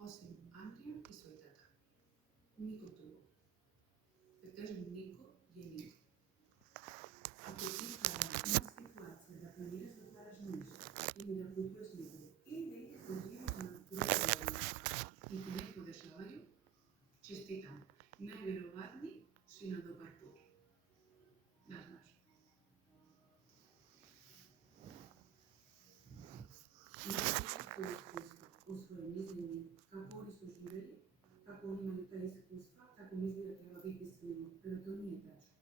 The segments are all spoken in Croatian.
Osim Andrija i svoj tata. Niko drugo. Kad kažem niko, je niko. Ako ti ima situacija da planiraš da otvaraš nešto, ili da kupuješ libru, ili da ideš da živiš na drugu i ti ne podešavaju, čestitam. Najvjerovatniji si na dobar put. Da znaš. Imaju iskustva o svojim mišljenju, kako oni su živjeli, kako oni imaju ta iskustva, kako misli da treba biti svima, pero to nije tačno.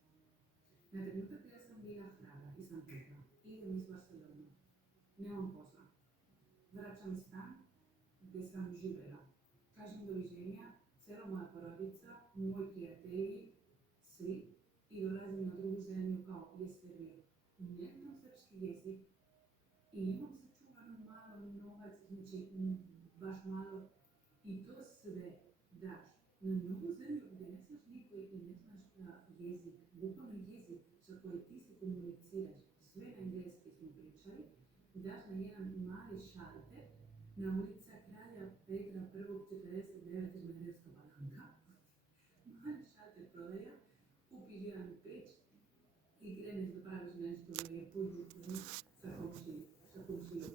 Na trenutak kada sam bila hrabra i sam rekla, idem iz Barcelona, nemam posla, vraćam stan gdje sam živjela, kažem doviđenja, cela moja porodica, moji prijatelji, svi, i dolazim na drugu zemlju kao jesterija. Ne znam srpski jezik i imam sačuvano malo novac, znači baš malo, i to sve daš na novu zemlju gdje ne znaš nikoga i ne znaš jezik, bukvalno jezik sa kojim ti se komuniciraš, sve na engleski smo pričali, daš na jedan mali šalter na ulica Kralja Petra I. 49 Žmajerska Balanka, mali šalter prodaja, kupiš jedan peć i kreneš da praviš nešto lijepo sa komšijom.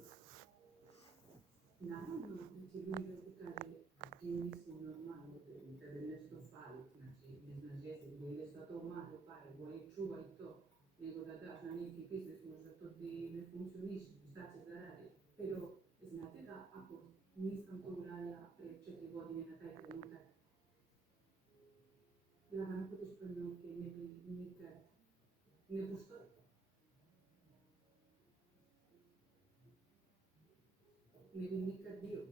Naravno da će ljudi da ti kaže ti nismo normalni, da tebe nešto fali, znači ne znaš jezik, da ideš sa to malo pare, bolje čuvaj to, nego da daš na neki biznis, možda to ti ne funkcioniše, šta će zaradi. Pero znate da ako nisam to uradila pre 4 godine na taj trenutak, lagano kod španjolke ne bi nikad, ne postoji. Ne bi nikad bio.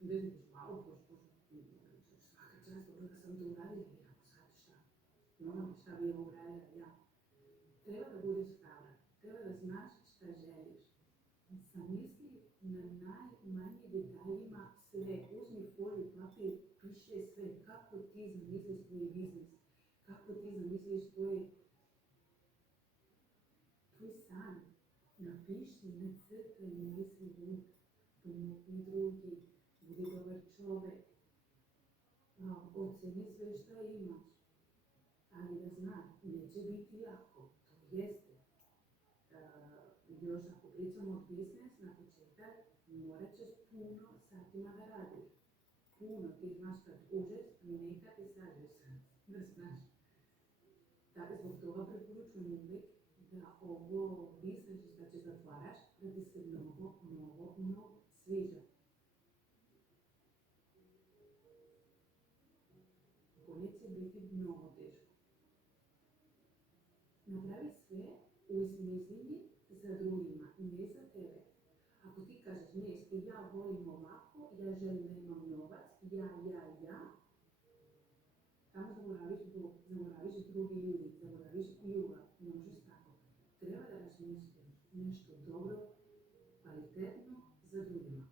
Ne znaš, malo svaka čast, dobro da sam to uradila, jako sad šta? Šta bi ovo uradila ja? Treba da budeš hrabra, treba da znaš šta želiš. Zamisli na najmanjim detaljima sve, uzmi foliju, papir, piše sve, kako ti zamisliš tvoj biznis, kako ti zamisliš tvoj san. Napiši, nacrtaj, misli luk, pomogni drugi, budi dobar čovek, oceni sve što imaš, ali da znaš, neće biti lako, to jeste. Još ako pričamo od biznes, na početak morat ćeš puno satima da radiš. Puno, ti znaš kad užeš, neka ti sađeš, da znaš. Tako zbog toga preporučujem uvijek da ovo biznes što će zatvaraš, da ti se mnogo sviđa. Ako neće biti mnogo teško. Napravi sve u smišljenju za drugima, ne za tebe. Ako ti kažeš nešto, ja volim ovako, ja želim da imam novac, ja, tamo zaboraviš Bog, zaboraviš drugi ljudi, zaboraviš ljubav, ne možeš tako. Treba da razmišljaš nešto dobro, kvalitetno za drugima.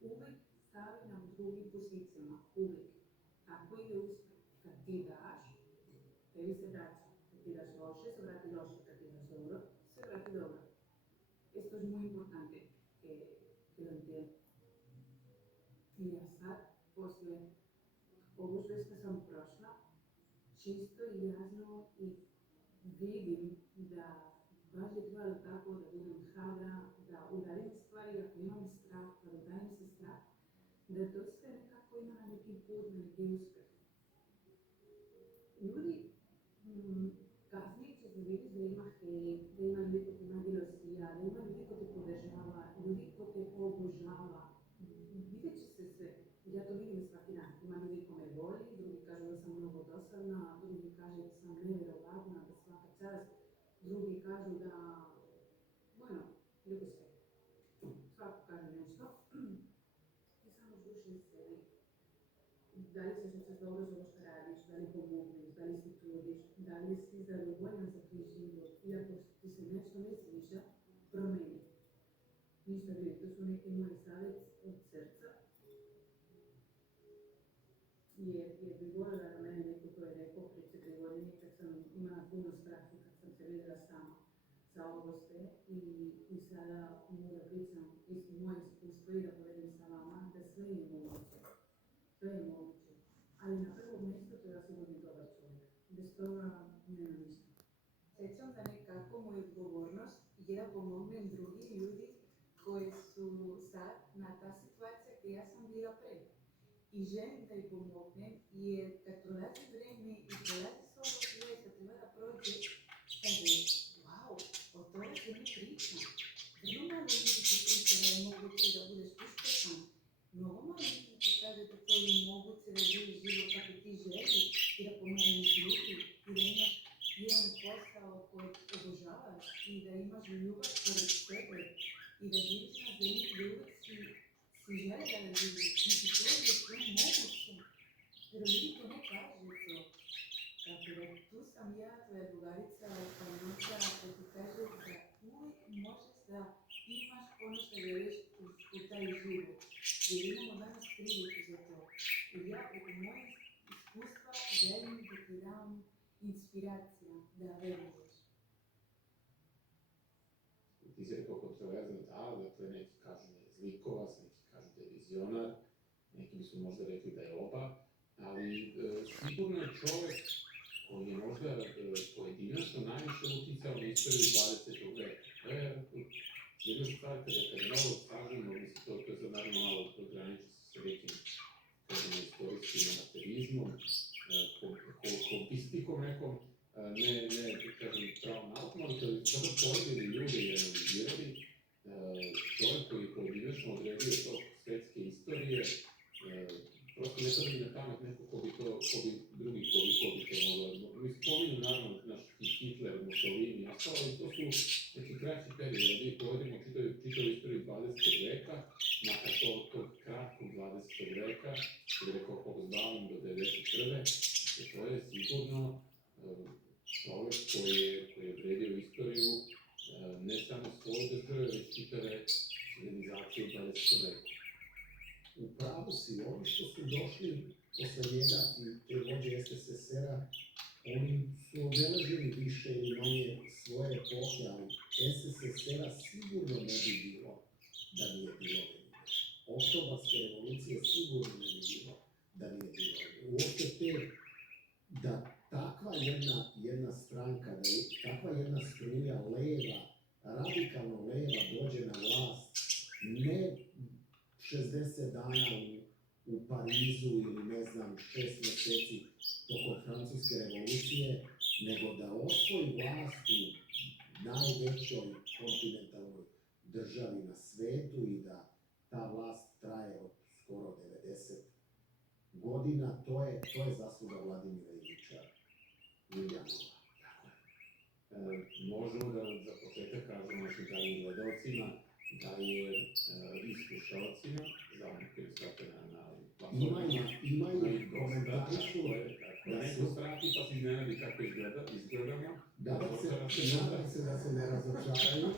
Uvijek stavi na drugim pozicijama, uvijek. Tako ide uspjeh. Kad ti daš, tebi se vraća. Kad ti daš loše, se vrati loše. Kad ti daš dobro, se vrati dobro. Esto es muy importante que lo entiendas. I ja sad, posle ovu sve što sam prošla, čisto i jasno i vidim da baš je trebalo tako da budem hrabra, da uradim stvari ako imam strah, da udajem se strah, da to sve nekako ima na neki put, na neki uspjeh. Ljudi, kasnije će se vidjeti da ima hejt, da ima ljudi ko te nadilosija, da ima ljudi ko te podržava, ljudi ko te obožava. Vidjet će se sve. Ja to vidim svaki dan. Ima ljudi ko me voli, drugi kažu da sam mnogo dosadna, drugi kažu da sam nevjerovatna, da svaka čast, drugi kažu da, bueno, ljudi sve. Svako kaže nešto. Ti samo slušaj sebi. Da li se osjećaš dobro za ovo što radiš, da li pomogneš, da li se trudiš, da li si zadovoljan za tvoj život, iako ti se nešto ne sviđa, promeni. Ništa drugo, to su neki moji savjet od srca. Jer bi voljela da meni neko to je rekao prije 4 godine kad sam imala puno straha, kad sam se vidjela sama za ovo sve i sada mogu da pričam moje iskustvo i da povedem sa vama sve je moguće. Sve je moguće. Ali na prvom mjestu treba se biti dobar čovjek. Bez toga nema ništa. Sjećam da nekako moju odgovornost je da pomognem drugi ljudi koji su sad na ta situacija gdje ja sam bila pre. I želim da ih pomognem jer kad prolazi vrijeme i prolazi svoje svijest da treba da prođe, kaže, wow, od toga se ne priča. Vrlo malo ljudi ti priča da je moguće da budeš uspješan. Mnogo malo ljudi ti kaže da to je moguće da živiš život kako ti želiš i da pomogneš ljudi i da imaš jedan posao koji obožavaš i da imaš ljubav pored sebe i da živiš na zemlji gdje uvijek si žele da živiš. Znači to je sve moguće, jer ljudi to ne kaže to. Tako da tu sam ja, tvoja drugarica, pomoća, da ti kaže da uvijek možeš da imaš ono što želiš u taj život. Jer imamo danas priliku za to. I ja preko moje iskustva želim da ti dam inspiracija da veruješ. Ti si rekao kontroverzno dakle neki kažu da je zlikovac, neki kažu da je vizionar, neki bi su možda rekli da je oba, ali sigurno je čovjek koji je možda pojedinačno najviše uticao na istoriju 20. veka. To je jedna stvar kada malo sažemo, mislim to je sad naravno malo ograniči se s nekim kažemo istorijskim amaterizmom, hobistikom nekom, ne kažem pravo naukom, ali kada sada poredili ljude i analizirali, čovjek koji je pojedinačno odredio tok svetske istorije, prosto ne sad mi na pamet neko ko bi to moglo. Mi spominju naravno naš Hitler, Mussolini i ostalo, i to su neki kraći period, mi povedemo čitavu istoriju 20. veka, makar tog kratkog 20. veka, koji je rekao Hobsbawm do 1991. To je sigurno čovjek koji je odredio istoriju ne samo svoje države, već čitave civilizacije u 20. veku. U pravu si, oni što su došli posle njega i te vođe SSSR-a, oni su obeležili više ili manje svoje epohe, ali SSSR-a sigurno ne bi bilo da nije bilo Lenina. Oktobarske revolucije sigurno ne bi bilo da nije bilo Lenina. Uopšte da takva jedna stranka, da takva jedna struja leva, radikalno leva dođe na vlast, ne 60 dana u Parizu ili ne znam 6 mjeseci tokom Francuske revolucije, nego da osvoji vlast u najvećoj kontinentalnoj državi na svetu i da ta vlast traje od skoro 90 godina, to je zasluga Vladimira Ilića Uljanova. Možemo da za početak kažemo našim dragim gledalcima da je i slušalcima, za onih koji strate na imaju komentarišu da neko strati pa se iznenadi kako izgledamo. Nadam se da se ne razočaraju,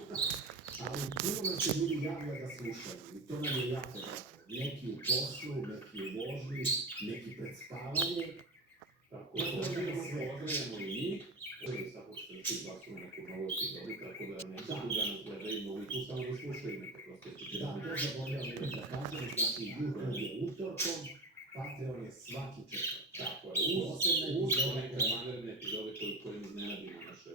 ali puno nam se ljudi javlja da slušaju i to nam je jako dobro. Neki u poslu, neki u vožnji, neki pred spavanje. Tako, pozdravljamo i njih, samo što neki glasimo neku novu epizodu, tako da neki tu da nas gledaju, mogu tu samo da slušaju neke proste slučajne. Da, to zaboravljamo da kažem, znači YouTube je utorkom, Patreon je svaki četvrtak. Tako je, uz neke vanredne epizode koji iznenadimo naše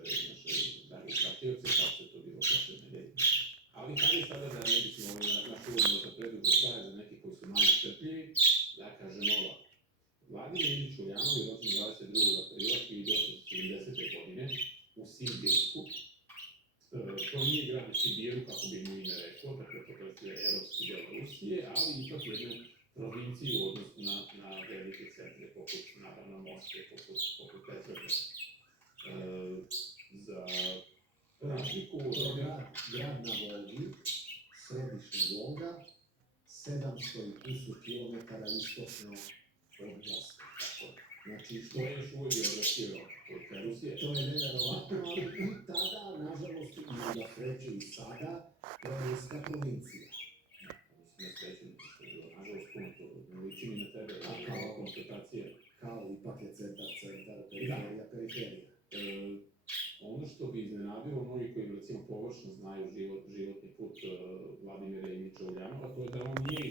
dalje pratioce, kao se to bilo prošle nedelje. Ali kad je sada da ne bismo naš uvodno za predugo traje za neki koji su malo strpljivi, da kažem ovako. Vladimir Ilić Uljanov je rođen 22. aprila 1870. godine u Sibirsku. To nije grad u Sibiru, kako bi mu ime reklo, dakle to predstavlja evropski deo Rusije, ali ipak jednu provinciju u odnosu na velike centre, poput naravno Moskve, poput Petrograda. Za razliku od grad na Volgi, središnja Volga, 700 i kusur kilometara istočno od Moskve. Znači, što je još uvijek odvratio od Rusije? To je nevjerovatno, ali i tada, nažalost, i na sreću i sada, to je ruska provincija. Mislim, na sreću, što je bilo, nažalost, puno to ne liči mi na tebe, kao konstatacija. Kao, ipak je centar, periferija. Ono što bi iznenadilo mnogi koji recimo površno znaju životni put Vladimira Ilića Uljanova, to je da on nije